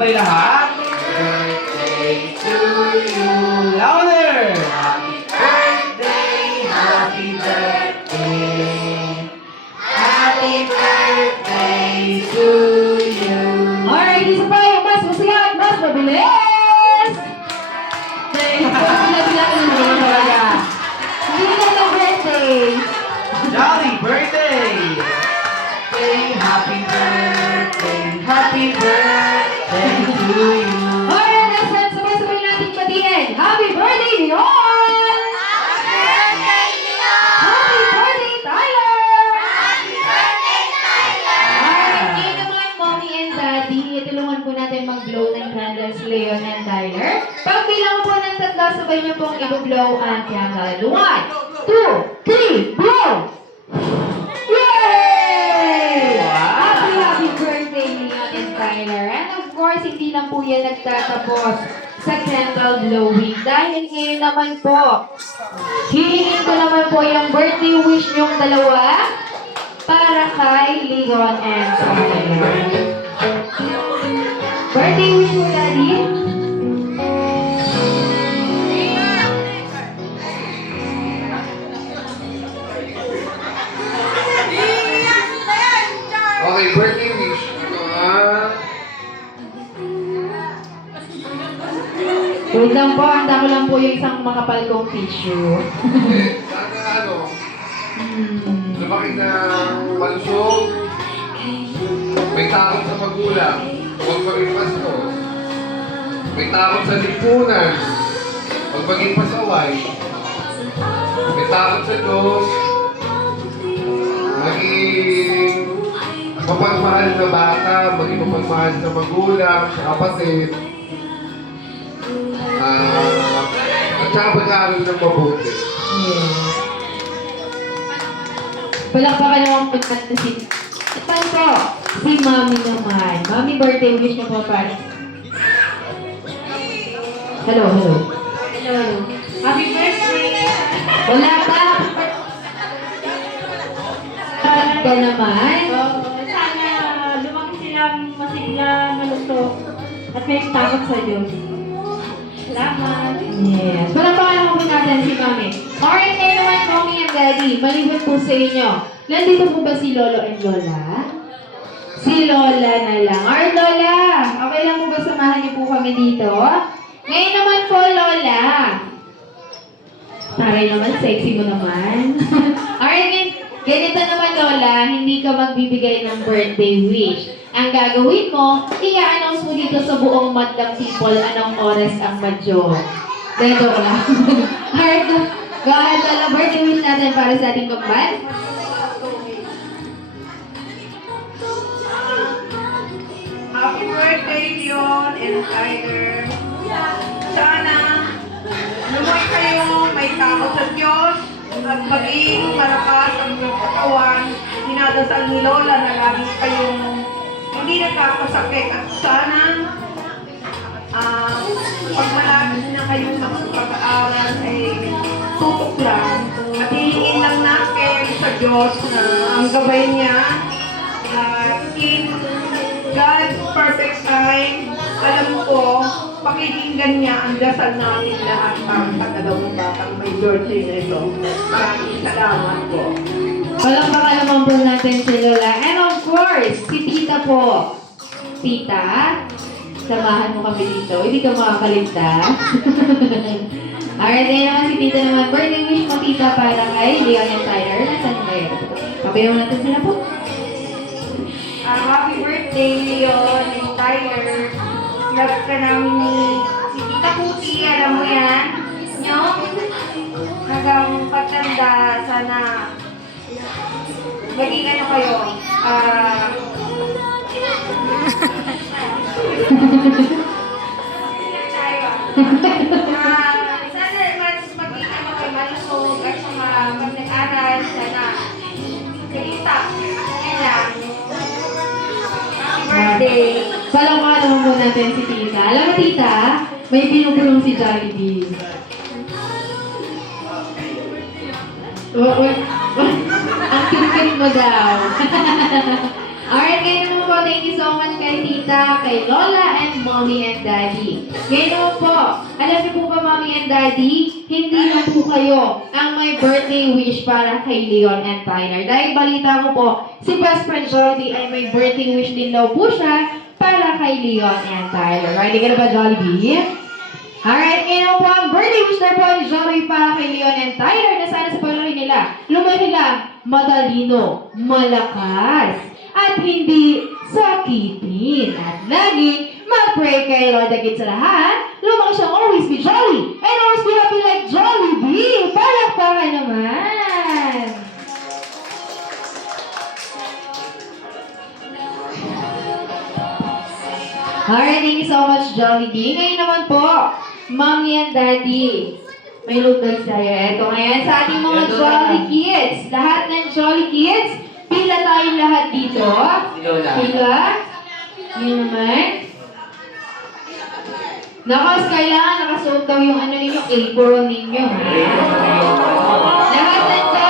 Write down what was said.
Sabay lahat. Birthday to you. Louder! Happy birthday, happy birthday. Happy birthday to you. Alright, isa pa yung mas masigat, mas mabilis! Hindi na ng birthday. Jolly birthday! Happy birthday, happy birthday to you. Alright, next time, sabay-sabay natin batiin. Happy birthday, Leon! Happy birthday, Tyler! Alright, ngayon naman, Mommy and Daddy, itulungan po natin mag-blow ng candles, Leon and Tyler. Pagbilang po ng tatlo, sabay niyo pong i-blow ang candle. 1, 2, 3, blow! Yay! Happy birthday, Leon and Tyler. And of course, hindi lang po yan nagtatapos sa candle blowing. Dahil ngayon naman po, hihingin ko naman po yung birthday wish niyong dalawa para kay Leon and Tyler. Birthday wish mo, Daddy? Okay, birthday wish. Wait lang po, handa ko lang po yung isang makapal kong tissue. Sana lumaki na malusog. May takot sa magulang. Huwag maging bastos. May takot sa lipunan. Huwag maging pasaway. May takot sa Diyos. Maging mapagmahal na bata, maging mapagmahal sa magulang, sa kapatid. At saka pag-aaral ng mabuti. Yes. Palakpakan naman po natin si... Ito po, si Mami naman. Mami, birthday wish mo po para... Hello. Hello. Happy birthday! Wala pa! Ka naman? Sana lumaki silang masigla, malusog, at may takot sa Diyos. Salamat. Yes. Palakpakan naman po natin si Mami. Alright, ngayon naman, Mommy and Daddy, maliban po sa inyo. Nandito po ba si Lolo and Lola? Si Lola na lang. Alright, Lola, okay lang po ba samahan niyo po kami dito? Ngayon naman po, Lola. Taray naman, sexy mo naman. Alright, ganito naman, Lola, hindi ka magbibigay ng birthday wish. Ang gagawin mo, i-announce mo dito sa buong madlang people anong oras ang madyo. Dito ko lang. Alright, go ahead, Lola. Birthday wish natin para sa ating kambal. Happy birthday, Leon and Tyler. Sana lumaki kayo, may takot sa Diyos, at maging malakas ang inyong katawan. Dinadasal ni Lola na lagi kayong hindi nagkakasakit. At sana, pag malapit na kayong makapag-aaral ay tutok lang. At hihingin lang natin sa Diyos na ang gabay niya in God's perfect time, alam ko, pakikinggan niya ang dasal natin lahat para sa dalawang batang may birthday na ito. Maraming salamat po. Palakpakan naman po natin si Lola. And of course, si Tita po. Tita, samahan mo kami dito. Hindi ka makakaligtas. Alright, ngayon naman si Tita naman. Birthday wish mo, Tita, para kay Leon and Tyler. Nasaan mo kayo? Papayaw natin sila po. Happy birthday, Leon and Tyler. Love ka namin ni si Tita Puti, alam mo yan? Nyo? Hanggang pagtanda, sana maging ano kayo, sana mas maging ano kayo, malusog at saka pag nag-aral, sana kalita. Yan lang. Happy birthday. Palakpakan naman po natin si Tita. Alam mo, Tita, may binubulong si Jollibee. Ang kinikit mo daw. Alright, ngayon naman po, thank you so much kay Tita, kay Lola, and Mommy and Daddy. Ngayon naman po, alam niyo po ba Mommy and Daddy, hindi na po kayo ang may birthday wish para kay Leon and Tyler. Dahil balita ko po, si Best Friend Jollibee ay may birthday wish din daw po siya para kay Leon and Tyler. Ready ka na ba, Jollibee? Alright, ngayon po ang birthday wish na po ni Jollibee para kay Leon and Tyler na sana sa paglaki nila. Lumaki lang, matalino, malakas, at hindi sakitin. At lagi mag-pray kay Lord agad sa lahat. Lumaki siyang always be jolly and always be happy like Jollibee. Palakpakan naman! Alright, thank you so much, Jollibee. Ngayon naman po, Mommy and Daddy. May lugod sa'yo. Ito ngayon sa ating mga Ito na. Jolly Kids. Lahat ng Jolly Kids, pila tayong lahat dito. Si Lola. Pila. Yun naman. Nakas, kailangan nakasuot daw yung ano ninyo, apron ninyo. Ha? Lahat ng Jolly